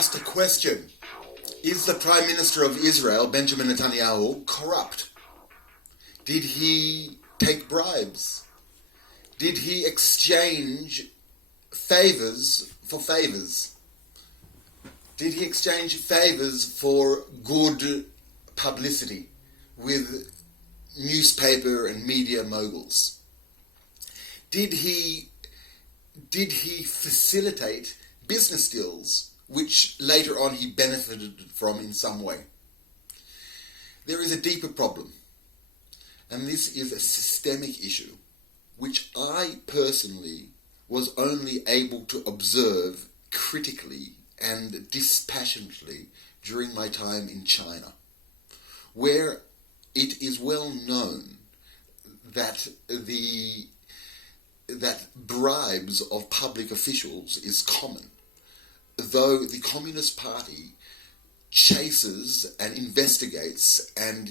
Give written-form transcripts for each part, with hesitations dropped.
asked a question. Is the Prime Minister of Israel, Benjamin Netanyahu, corrupt? Did he take bribes? Did he exchange favours for favours? Did he exchange favours for good publicity with newspaper and media moguls? Did he facilitate business deals which later on he benefited from in some way? There is a deeper problem, and this is a systemic issue which I personally was only able to observe critically and dispassionately during my time in China, where it is well known that bribes of public officials is common, though the Communist Party chases and investigates and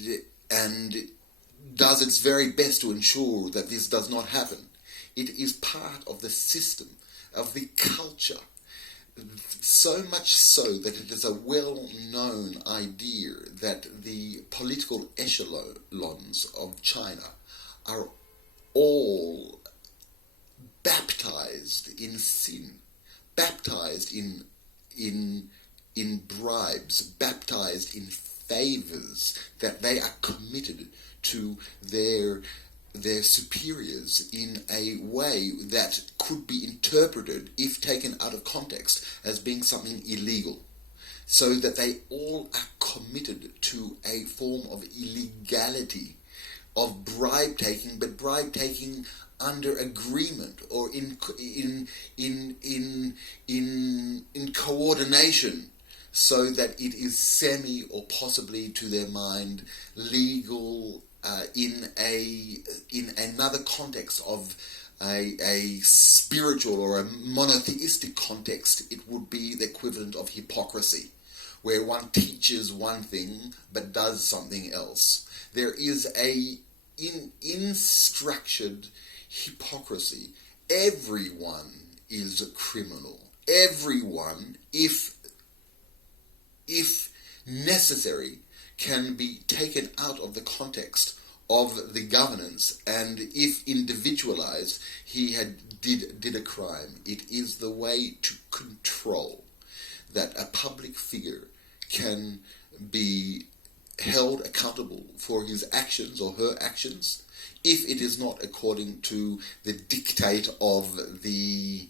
does its very best to ensure that this does not happen. It is part of the system, of the culture, so much so that it is a well-known idea that the political echelons of China are all baptized in sin, baptized in bribes, baptized in favors, that they are committed to their superiors in a way that could be interpreted, if taken out of context, as being something illegal. So that they all are committed to a form of illegality, of bribe taking, but bribe taking under agreement or in coordination, so that it is semi or possibly to their mind legal in another context of a spiritual or a monotheistic context. It would be the equivalent of hypocrisy, where one teaches one thing but does something else. There is in structured hypocrisy. Everyone is a criminal. Everyone, if necessary, can be taken out of the context of the governance, and if individualized, he did a crime. It is the way to control that a public figure can be held accountable for his actions or her actions, if it is not according to the dictate of the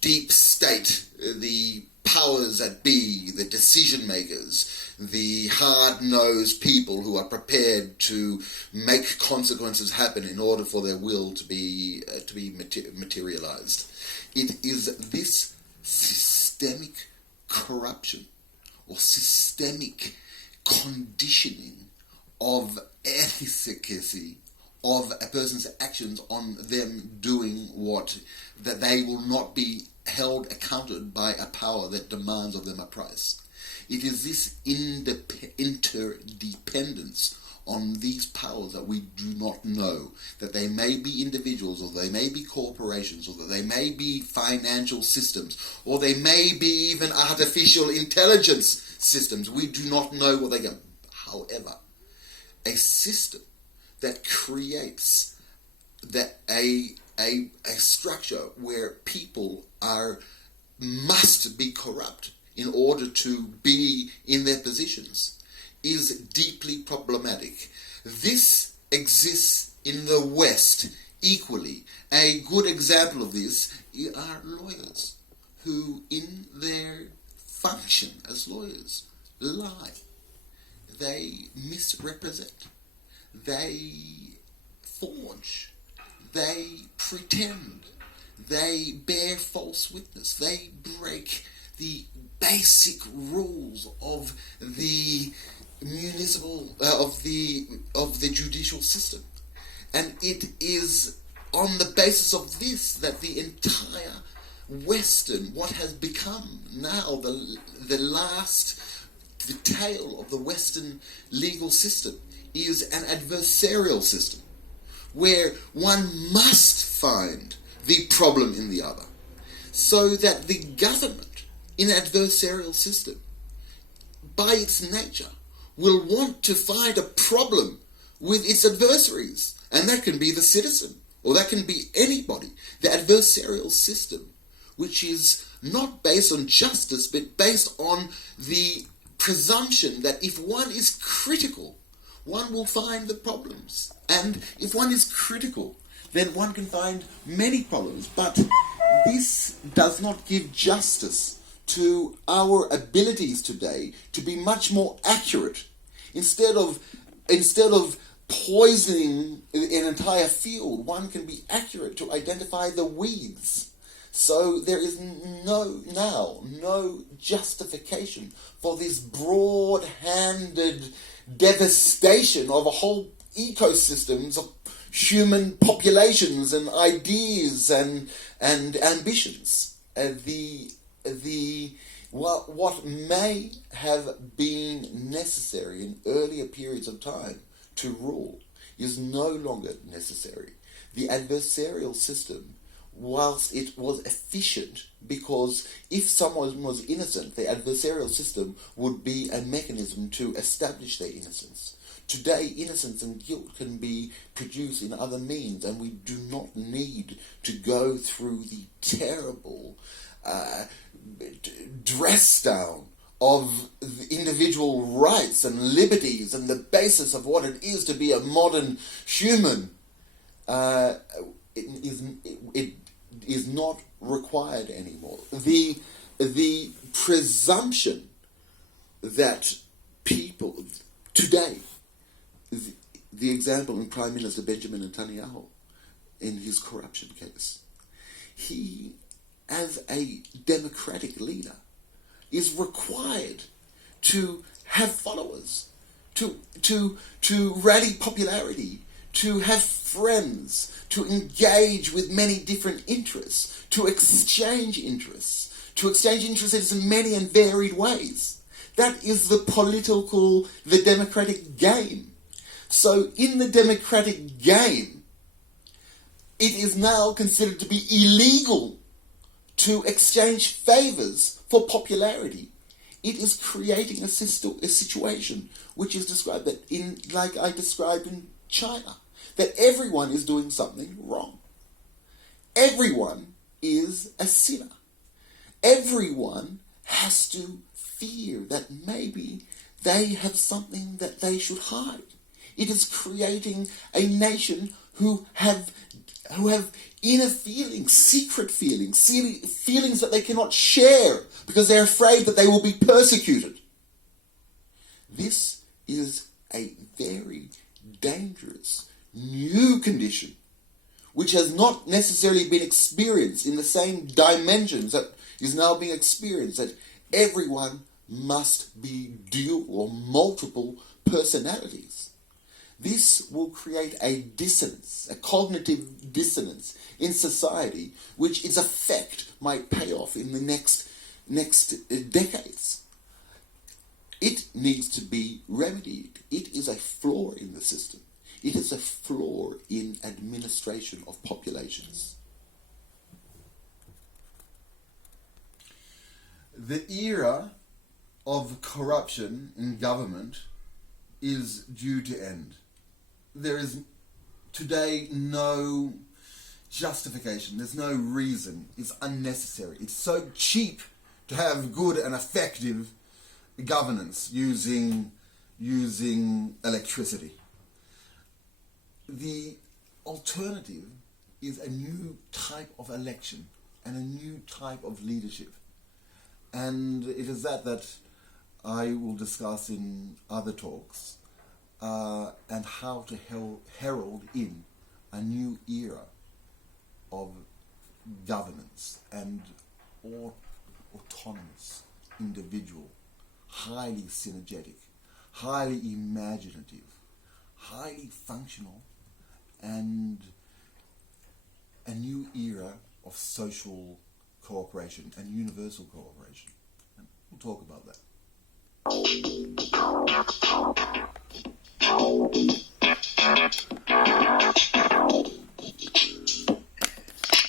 deep state, the powers that be, the decision makers, the hard-nosed people who are prepared to make consequences happen in order for their will to be materialized. It is this systemic corruption or systemic conditioning of efficacy of a person's actions on them doing what, that they will not be held accounted by a power that demands of them a price. It is this interdependence on these powers that we do not know, that they may be individuals, or they may be corporations, or that they may be financial systems, or they may be even artificial intelligence systems. We do not know what they are. However, a system that creates that a structure where people must be corrupt in order to be in their positions is deeply problematic. This exists in the West equally. A good example of this are lawyers who, in their function as lawyers, lie. They misrepresent. They forge. They pretend. They bear false witness. They break the basic rules of the municipal of the judicial system, and it is on the basis of this that the entire Western, what has become now the tail of the Western legal system, is an adversarial system where one must find the problem in the other, so that the government, in an adversarial system, by its nature, will want to find a problem with its adversaries. And that can be the citizen, or that can be anybody. The adversarial system, which is not based on justice, but based on the presumption that if one is critical, one will find the problems. And if one is critical, then one can find many problems. But this does not give justice to our abilities today to be much more accurate. Instead of poisoning an entire field, one can be accurate to identify the weeds. So there is no justification for this broad-handed devastation of a whole ecosystems of human populations and ideas and ambitions. What may have been necessary in earlier periods of time to rule is no longer necessary. The adversarial system, whilst it was efficient, because if someone was innocent, the adversarial system would be a mechanism to establish their innocence. Today, innocence and guilt can be produced in other means, and we do not need to go through the terrible dress down of the individual rights and liberties and the basis of what it is to be a modern human. It is not required anymore. The presumption that people today, the example in Prime Minister Benjamin Netanyahu in his corruption case, he, as a democratic leader, is required to have followers, to rally popularity, to have friends, to engage with many different interests, to exchange interests in many and varied ways. That is the democratic game. So in the democratic game, it is now considered to be illegal to exchange favors for popularity. It is creating a situation which is described like I described in China, that everyone is doing something wrong. Everyone is a sinner. Everyone has to fear that maybe they have something that they should hide. It is creating a nation who have inner feelings, secret feelings, feelings that they cannot share because they're afraid that they will be persecuted. This is a very dangerous new condition which has not necessarily been experienced in the same dimensions that is now being experienced, that everyone must be dual or multiple personalities. This will create a dissonance, a cognitive dissonance in society, which its effect might pay off in the next decades. It needs to be remedied. It is a flaw in the system. It is a flaw in administration of populations. The era of corruption in government is due to end. There is today no justification. There's no reason. It's unnecessary. It's so cheap to have good and effective governance using electricity. The alternative is a new type of election and a new type of leadership. And it is that I will discuss in other talks, and how to herald in a new era of governance and autonomous, individual, highly synergetic, highly imaginative, highly functional, and a new era of social cooperation and universal cooperation. And we'll talk about that.